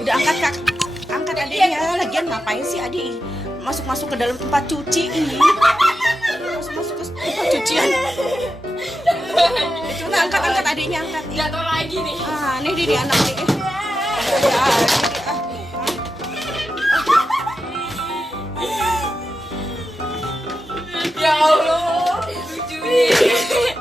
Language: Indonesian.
Udah angkat kak, angkat adiknya. Lagian ngapain sih adik masuk ke dalam tempat cuci ini? Masuk ke tempat cucian. Coba angkat adiknya, angkat. Jatuh lagi nih. Ah, nih di anak nih. Ya Allah, lucu nih.